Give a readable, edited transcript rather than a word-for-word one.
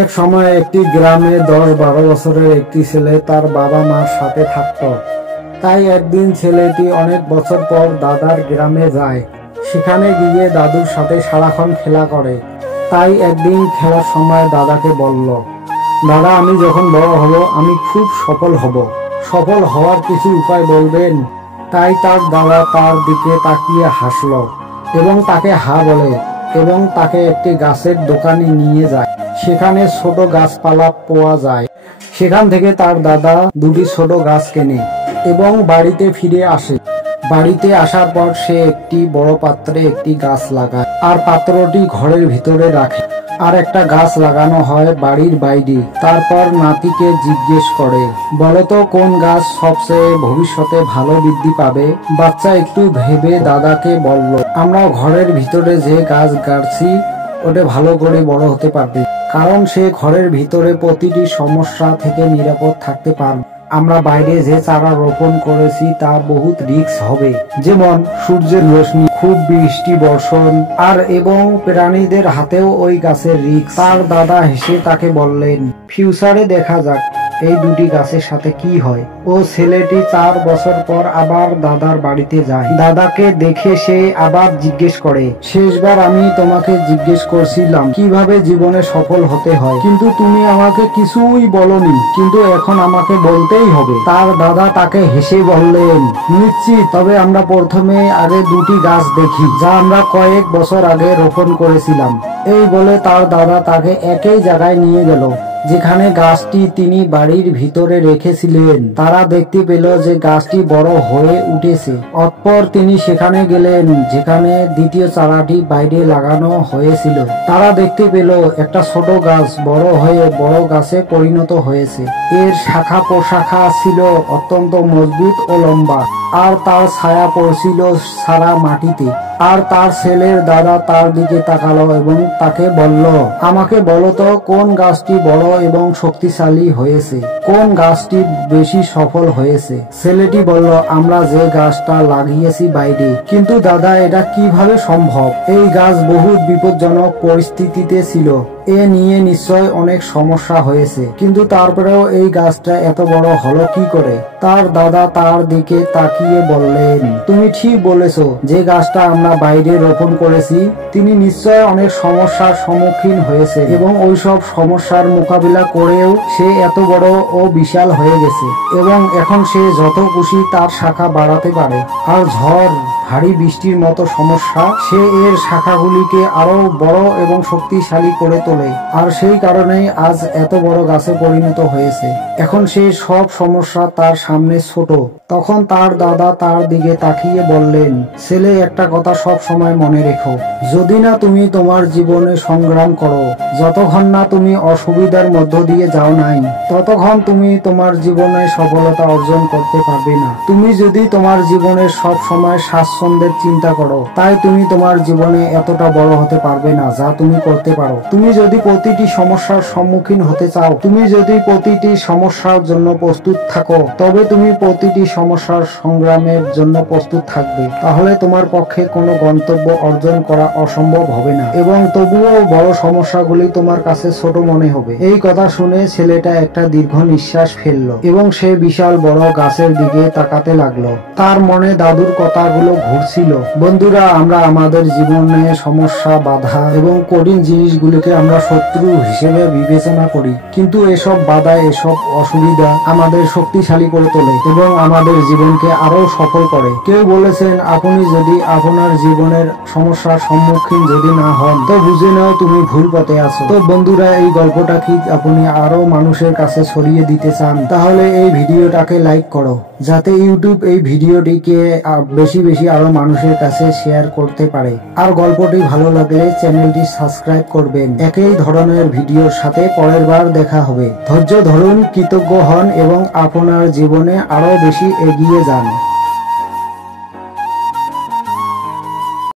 এক সময় একটি গ্রামে 10-12 বছরের একটি ছেলে তার বাবা মার সাথে থাকত। তাই একদিন ছেলেটি অনেক বছর পর দাদার গ্রামে যায়। সেখানে গিয়ে দাদুর সাথে সারাক্ষণ খেলা করে। তাই একদিন খেলার সময় দাদাকে বলল, দাদা, আমি যখন বড় হব আমি খুব সফল হব। সফল হওয়ার কিছু উপায় বলবেন? তাই তার দাদা তার দিকে তাকিয়ে হাসল এবং তাকে হা বলে এবং তাকে একটি গাছের দোকানে নিয়ে যায়। সেখানে ছোট গাছপালা পাওয়া যায়। সেখান থেকে তার দাদা দুটি ছোট গাছ কেনে এবং বাড়িতে ফিরে আসে। বাড়িতে আসার পর সে একটি বড় পাত্রে একটি গাছ লাগায় আর পাত্রটি ঘরের ভিতরে রাখে। আর একটা গাছ লাগানো হয় বাড়ির বাইরে। তারপর নাতিকে জিজ্ঞেস করে, বলতো কোন গাছ সবচেয়ে ভবিষ্যতে ভালো বৃদ্ধি পাবে? বাচ্চা একটু ভেবে দাদাকে বলল, আমরা ঘরের ভিতরে যে গাছ গাড়ছি ওটা ভালো করে বড় হতে পারবে, কারণ সে ঘরের ভিতরে প্রতিটি সমস্যা থেকে নিরাপদ থাকতে পারবে। আমরা বাইরে যে চারা রোপণ করেছি তা বহুত রিস্ক হবে, যেমন সূর্যের রশ্মি, খুব বৃষ্টি বর্ষণ আর এবং প্রাণীদের হাতেও ওই গাছের রিস্ক। তার দাদা হেসে তাকে বললেন, ফিউচারে দেখা যাক এই দুটি গাছের সাথে কি হয়। ও ছেলেটি 4 বছর পর আবার দাদার বাড়িতে যায়। দাদাকে দেখে সে আবার জিজ্ঞেস করে, শেষবার আমি তোমাকে জিজ্ঞেস করছিলাম কিভাবে জীবনে সফল হতে হয়, কিন্তু তুমি আমাকে কিছুই বলনি, কিন্তু এখন আমাকে বলতেই হবে। তার দাদা তাকে হেসে বললেন, নিশ্চিত, তবে আমরা প্রথমে আগে দুটি গাছ দেখি যা আমরা কয়েক বছর আগে রোপণ করেছিলাম। এই বলে তার দাদা তাকে একই জায়গায় নিয়ে গেল যেখানে গাছটি তিনি বাড়ির ভিতরে রেখেছিলেন। তারা দেখতে পেল যে গাছটি বড় হয়ে উঠেছে। অতঃপর তিনি সেখানে গেলেন যেখানে দ্বিতীয় চারাটি বাইরে লাগানো হয়েছিল। তারা দেখতে পেল একটা ছোট গাছ বড় হয়ে বড় গাছে পরিণত হয়েছে। এর শাখা প্রশাখা ছিল অত্যন্ত মজবুত ও লম্বা, আর তার ছায়া পড়ছিল সারা মাটিতে। আর তার ছেলের দাদা তার দিকে তাকালো এবং তাকে বলল, আমাকে বলো তো কোন গাছটি বড় এবং শক্তিশালী হয়েছে, কোন গাছটি বেশি সফল হয়েছে? ছেলেটি বলল, আমরা যে গাছটা লাগিয়েছি বাইরে। কিন্তু দাদা, এটা কিভাবে সম্ভব? এই গাছ বহুত বিপজ্জনক পরিস্থিতিতে ছিল। এ নিয়ে নিশ্চয় অনেক সমস্যা হয়েছে, কিন্তু তারপরেও এই গাছটা এত বড় হলো কি করে? তার দাদা তার দিকে তাকিয়ে বললেন, তুমি ঠিক বলেছো, যে গাছটা আমরা বাইরে রোপণ করেছি তিনি নিশ্চয় অনেক সমস্যার সম্মুখীন হয়েছে এবং ওইসব সমস্যার মোকাবিলা করেও সে এত বড় ও বিশাল হয়ে গেছে এবং এখন সে যত খুশি তার শাখা বাড়াতে পারে। আর ঝড়, ভারী বৃষ্টির মতো সমস্যা সে এর শাখাগুলিকে আরো বড় এবং শক্তিশালী করে তোলে। আর সেই কারণেই আজ এত বড় গাছে পরিণত হয়েছে। এখন সে সব সমস্যা তার সামনে ছোট। তখন তার দাদা তার দিকে তাকিয়ে বললেন, ছেলে, একটা কথা সব সময় মনে রেখো, যদি না তুমি তোমার জীবনে সংগ্রাম করো, যতক্ষণ না তুমি অসুবিধার মধ্য দিয়ে যাও নাই, ততক্ষণ তুমি তোমার জীবনে সফলতা অর্জন করতে পারবে না। তুমি যদি তোমার জীবনে সব সময় স্বাচ্ছন্দ্যের চিন্তা করো, তাই তুমি তোমার জীবনে এতটা বড় হতে পারবে না যা তুমি করতে পারো। তুমি যদি প্রতিটি সমস্যার সম্মুখীন হতে চাও, তুমি যদি প্রতিটি সমস্যার জন্য প্রস্তুত থাকো, তবে তুমি প্রতিটি সমস্যার সংগ্রামের জন্য প্রস্তুত থাকবে, তাহলে তোমার পক্ষে কোনো গন্তব্য অর্জন করা অসম্ভব হবে না এবং তবুও বড় সমস্যাগুলি তোমার কাছে ছোট মনে হবে। এই কথা শুনে ছেলেটা একটা দীর্ঘ নিঃশ্বাস ফেললো এবং সে বিশাল বড় গাছের দিকে তাকাতে লাগলো। তার মনে দাদুর কথাগুলো ঘুরছিল। বন্ধুরা, আমরা আমাদের জীবনে সমস্যা, বাধা এবং কঠিন জিনিসগুলিকে আমরা শত্রু হিসেবে বিবেচনা করি, কিন্তু এসব বাধা, এসব অসুবিধা আমাদের শক্তিশালী করে তোলে এবং আমাদের জীবনকে আরো সফল করে। কেউ বলেছেন, আপনি যদি আপনার জীবনের সমস্যার সম্মুখীন যদি না হন, তো বুঝে নাও তুমি ভুল পথে আছো। তো বন্ধুরা, এই গল্পটা কি আপনি আরো মানুষের কাছে ছড়িয়ে দিতে চান, তাহলে এই ভিডিওটাকে লাইক করো, যাতে ইউটিউব এই ভিডিওটিকে বেশি বেশি আরো মানুষের কাছে শেয়ার করতে পারে। আর গল্পটি ভালো লাগলে চ্যানেলটি সাবস্ক্রাইব করবেন। একই ধরনের ভিডিওর সাথে পরের বার দেখা হবে। ধৈর্য ধরুন, কৃতজ্ঞ হন এবং আপনার জীবনে আরো বেশি এগিয়ে যান।